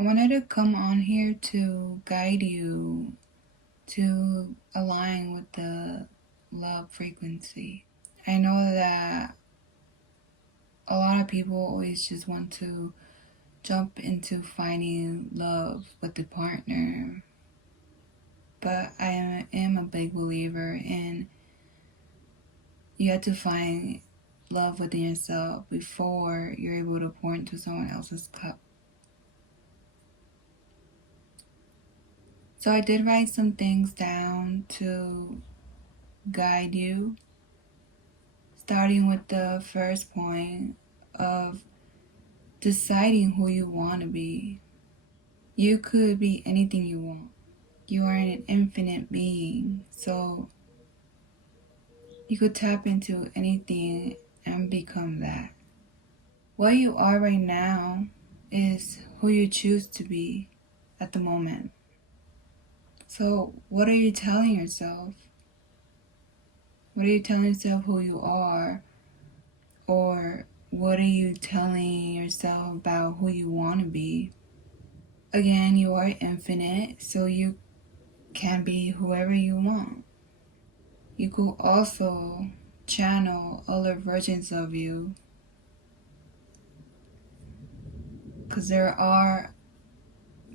I wanted to come on here to guide you to align with the love frequency. I know that a lot of people always just want to jump into finding love with the partner, but I am a big believer in you have to find love within yourself before you're able to pour into someone else's cup. So I did write some things down to guide you, starting with the first point of deciding who you want to be. You could be anything you want. You are an infinite being, so you could tap into anything and become that. What you are right now is who you choose to be at the moment. So what are you telling yourself? What are you telling yourself who you are? Or what are you telling yourself about who you want to be? Again, you are infinite, so you can be whoever you want. You could also channel other versions of you, because there are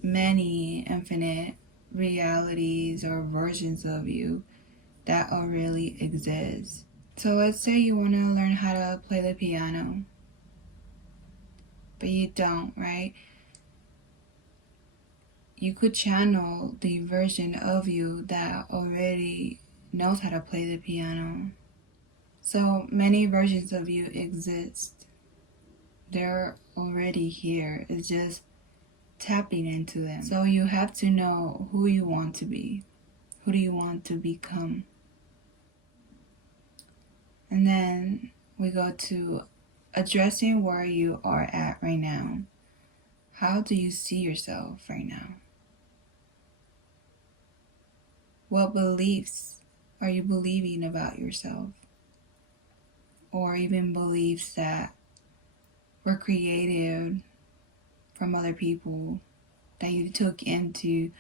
many infinite realities or versions of you that already exist. So let's say you want to learn how to play the piano, but you don't, right? You could channel the version of you that already knows how to play the piano. So many versions of you exist. They're already here. It's just tapping into them. So you have to know who you want to be. Who do you want to become? And then we go to addressing where you are at right now. How do you see yourself right now? What beliefs are you believing about yourself? Or even beliefs that were created from other people that you took into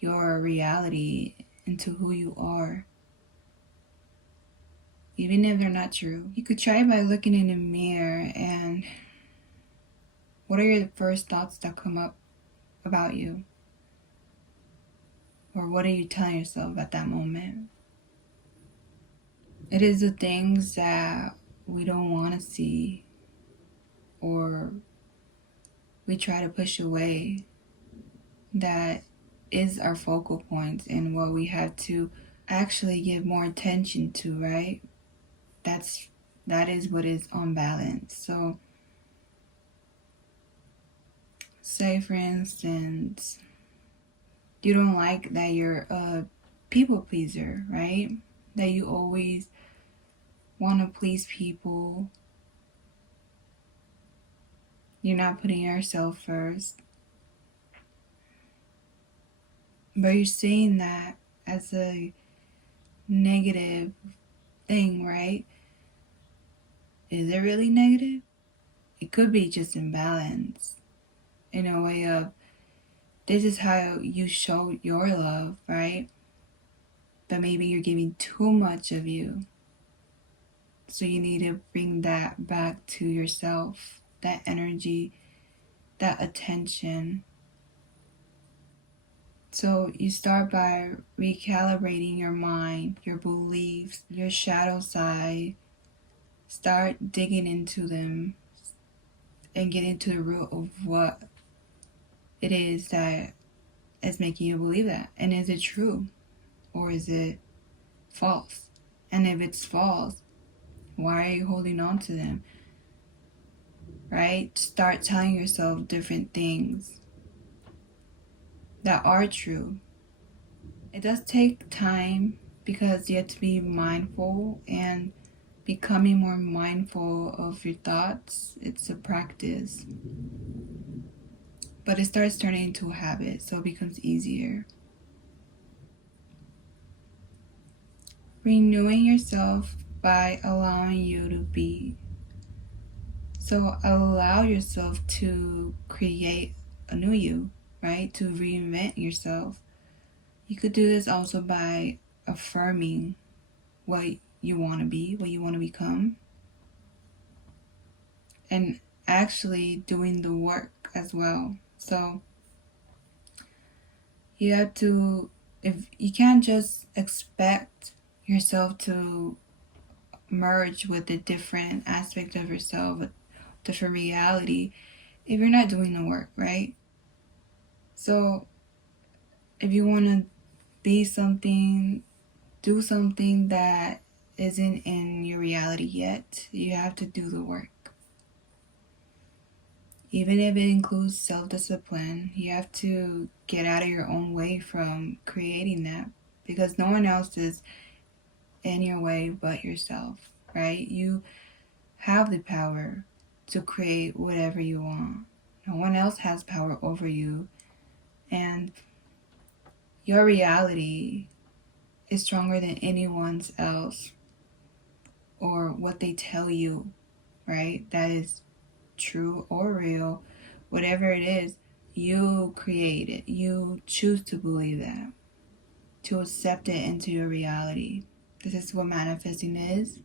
your reality, into who you are. Even if they're not true. You could try by looking in the mirror and what are your first thoughts that come up about you? Or what are you telling yourself at that moment? It is the things that we don't want to see or we try to push away that is our focal point and what we have to actually give more attention to, right? That is what is on balance. So say for instance, you don't like that you're a people pleaser, right? That you always want to please people. You're not putting yourself first. But you're seeing that as a negative thing, right? Is it really negative? It could be just imbalance in a way of this is how you show your love, right? But maybe you're giving too much of you. So you need to bring that back to yourself, that energy, that attention. So you start by recalibrating your mind, your beliefs, your shadow side. Start digging into them and getting to the root of what it is that is making you believe that. And is it true or is it false? And if it's false, why are you holding on to them? Right? Start telling yourself different things that are true. It does take time because you have to be mindful, and becoming more mindful of your thoughts, it's a practice. But it starts turning into a habit, so it becomes easier. Renewing yourself by allowing you to be. So allow yourself to create a new you, right? To reinvent yourself. You could do this also by affirming what you want to be, what you want to become, and actually doing the work as well. So you have to, if you can't just expect yourself to merge with a different aspect of yourself, a different reality, if you're not doing the work, right? So if you want to be something, do something that isn't in your reality yet, you have to do the work. Even if it includes self-discipline, you have to get out of your own way from creating that, because no one else is in your way but yourself, right? You have the power to create whatever you want. No one else has power over you, and your reality is stronger than anyone's else or what they tell you, right? That is true or real, whatever it is, you create it. You choose to believe that, to accept it into your reality. This is what manifesting is.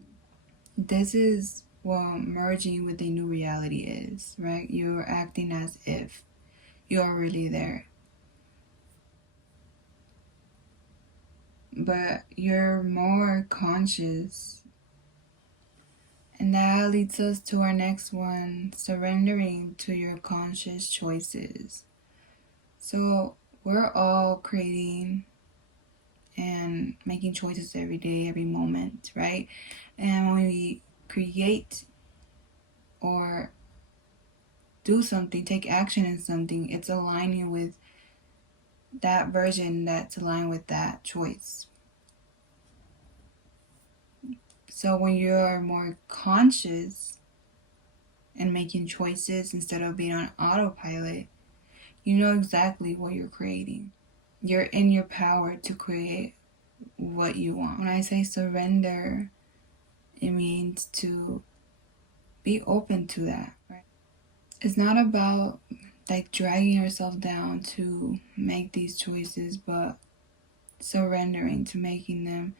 This is what merging with a new reality is, right? You're acting as if you're really there. But you're more conscious. And that leads us to our next one, surrendering to your conscious choices. So we're all creating and making choices every day, every moment, right? And when we create or do something, take action in something, it's aligning with that version that's aligned with that choice. So when you're more conscious and making choices instead of being on autopilot, you know exactly what you're creating. You're in your power to create what you want. When I say surrender, it means to be open to that, right? It's not about like dragging yourself down to make these choices, but surrendering to making them,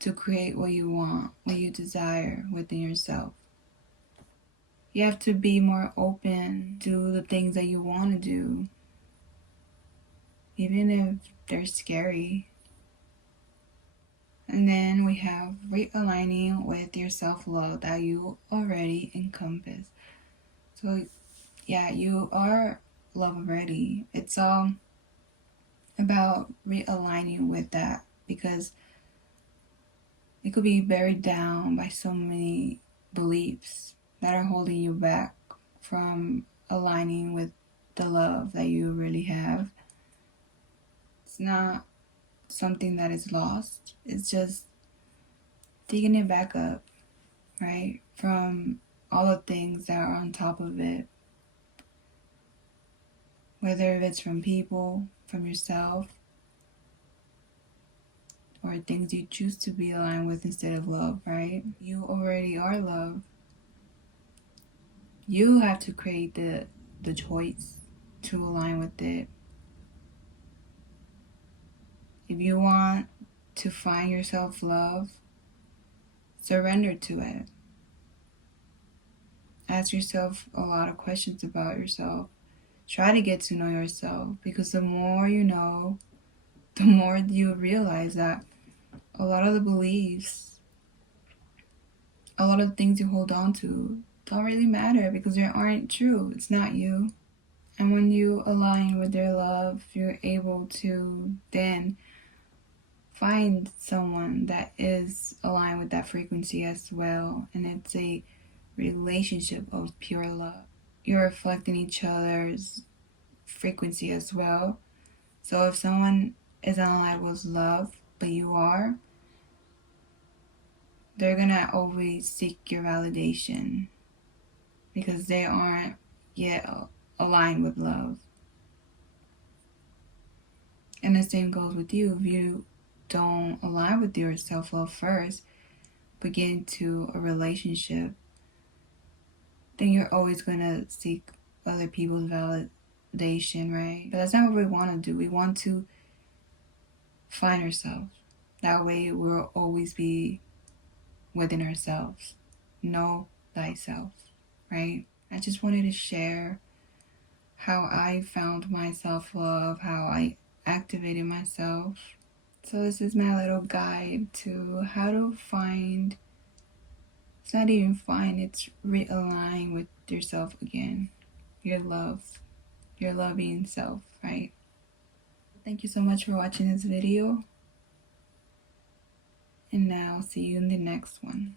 to create what you want, what you desire within yourself. You have to be more open to the things that you want to do, even if they're scary. And then we have realigning with your self-love that you already encompass. So yeah, you are love already. It's all about realigning with that, because it could be buried down by so many beliefs that are holding you back from aligning with the love that you really have. It's not something that is lost. It's just digging it back up, right? From all the things that are on top of it. Whether it's from people, from yourself, or things you choose to be aligned with instead of love, right? You already are love. You have to create the choice to align with it. If you want to find yourself love, surrender to it. Ask yourself a lot of questions about yourself. Try to get to know yourself, because the more you know, the more you realize that a lot of the beliefs, a lot of things you hold on to don't really matter because they aren't true. It's not you. And when you align with their love, you're able to then find someone that is aligned with that frequency as well. And it's a relationship of pure love. You're reflecting each other's frequency as well. So if someone is aligned with love, but you are, they're gonna always seek your validation because they aren't yet aligned with love. And the same goes with you. If you don't align with your self-love first, but get into a relationship, then you're always gonna seek other people's validation, right? But that's not what we want to do. We want to find ourselves. That way we'll always be within ourselves. Know thyself, right? I just wanted to share how I found my self-love, how I activated myself. So this is my little guide to how to find, it's not even find, it's realign with yourself again. Your love, your loving self, right? Thank you so much for watching this video. And now see you in the next one.